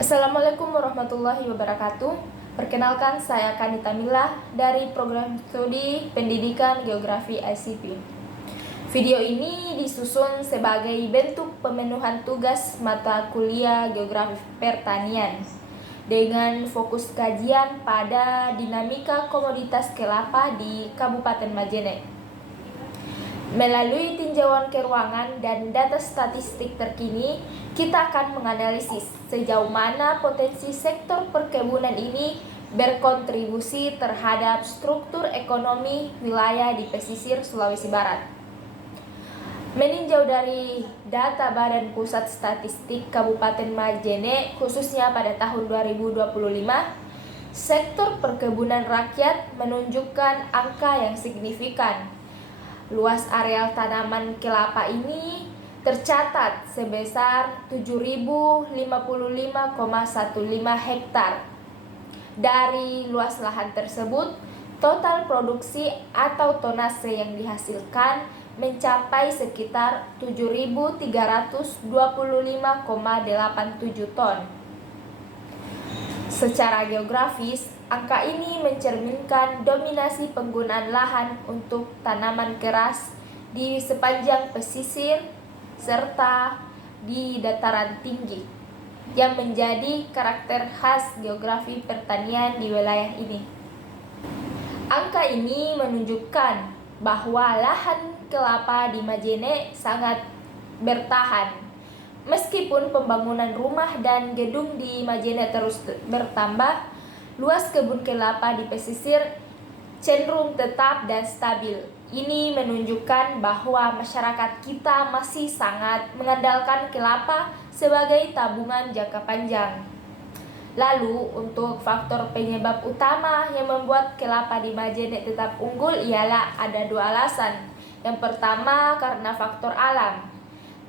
Assalamualaikum warahmatullahi wabarakatuh. Perkenalkan, saya Kanita Mila dari Program Studi Pendidikan Geografi ICP. Video ini disusun sebagai bentuk pemenuhan tugas mata kuliah Geografi Pertanian dengan fokus kajian pada dinamika komoditas kelapa di Kabupaten Majene. Melalui tinjauan keruangan dan data statistik terkini, kita akan menganalisis sejauh mana potensi sektor perkebunan ini berkontribusi terhadap struktur ekonomi wilayah di pesisir Sulawesi Barat. Meninjau dari data Badan Pusat Statistik Kabupaten Majene, khususnya pada tahun 2025, sektor perkebunan rakyat menunjukkan angka yang signifikan. Luas areal tanaman kelapa ini tercatat sebesar 7.055,15 hektar. Dari luas lahan tersebut, total produksi atau tonase yang dihasilkan mencapai sekitar 7.325,87 ton. Secara geografis, angka ini mencerminkan dominasi penggunaan lahan untuk tanaman keras di sepanjang pesisir serta di dataran tinggi, yang menjadi karakter khas geografi pertanian di wilayah ini. Angka ini menunjukkan bahwa lahan kelapa di Majene sangat bertahan. Meskipun pembangunan rumah dan gedung di Majene terus bertambah, luas kebun kelapa di pesisir cenderung tetap dan stabil. Ini menunjukkan bahwa masyarakat kita masih sangat mengandalkan kelapa sebagai tabungan jangka panjang. Lalu, untuk faktor penyebab utama yang membuat kelapa di Majene tetap unggul ialah ada dua alasan. Yang pertama, karena faktor alam.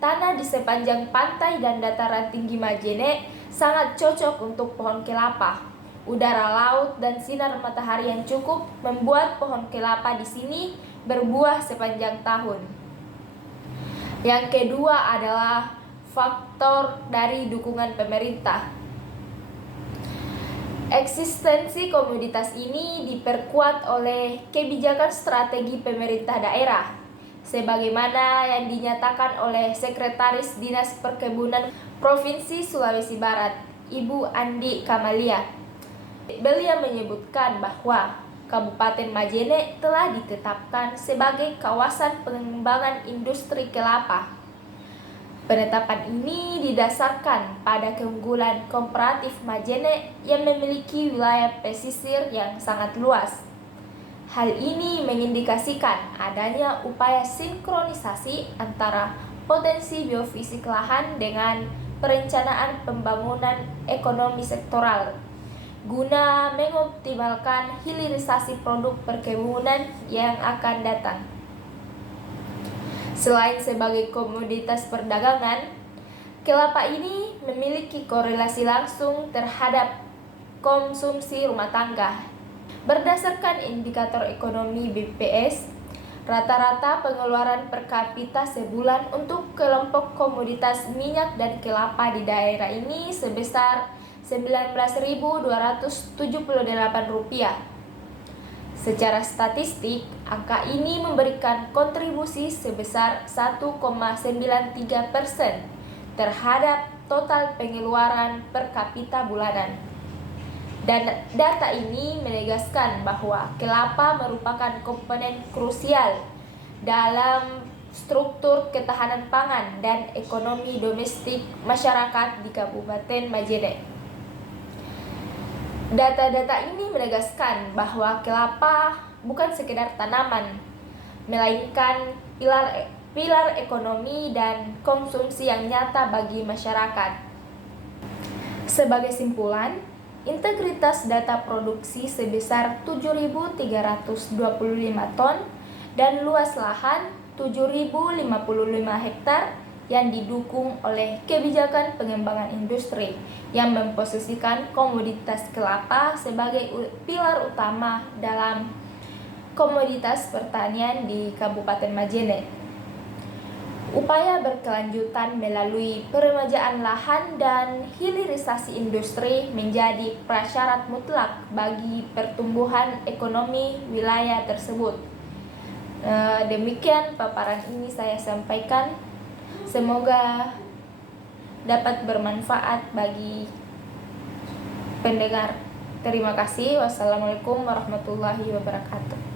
Tanah di sepanjang pantai dan dataran tinggi Majene sangat cocok untuk pohon kelapa. Udara laut dan sinar matahari yang cukup membuat pohon kelapa di sini berbuah sepanjang tahun. Yang kedua adalah faktor dari dukungan pemerintah. Eksistensi komoditas ini diperkuat oleh kebijakan strategi pemerintah daerah, sebagaimana yang dinyatakan oleh Sekretaris Dinas Perkebunan Provinsi Sulawesi Barat, Ibu Andi Kamalia. Beliau menyebutkan bahwa Kabupaten Majene telah ditetapkan sebagai kawasan pengembangan industri kelapa. Penetapan ini didasarkan pada keunggulan komparatif Majene yang memiliki wilayah pesisir yang sangat luas. Hal ini mengindikasikan adanya upaya sinkronisasi antara potensi biofisik lahan dengan perencanaan pembangunan ekonomi sektoral guna mengoptimalkan hilirisasi produk perkebunan yang akan datang. Selain sebagai komoditas perdagangan, kelapa ini memiliki korelasi langsung terhadap konsumsi rumah tangga. Berdasarkan indikator ekonomi BPS, rata-rata pengeluaran per kapita sebulan untuk kelompok komoditas minyak dan kelapa di daerah ini sebesar Rp19.278. Secara statistik, angka ini memberikan kontribusi sebesar 1,93% terhadap total pengeluaran per kapita bulanan. Dan data ini menegaskan bahwa kelapa merupakan komponen krusial dalam struktur ketahanan pangan dan ekonomi domestik masyarakat di Kabupaten Majene. Data-data ini menegaskan bahwa kelapa bukan sekedar tanaman, melainkan pilar ekonomi dan konsumsi yang nyata bagi masyarakat. Sebagai simpulan, integritas data produksi sebesar 7.325 ton dan luas lahan 7.055 hektar yang didukung oleh kebijakan pengembangan industri yang memposisikan komoditas kelapa sebagai pilar utama dalam komoditas pertanian di Kabupaten Majene. Upaya berkelanjutan melalui peremajaan lahan dan hilirisasi industri menjadi prasyarat mutlak bagi pertumbuhan ekonomi wilayah tersebut. Demikian paparan ini saya sampaikan. Semoga dapat bermanfaat bagi pendengar. Terima kasih. Wassalamualaikum warahmatullahi wabarakatuh.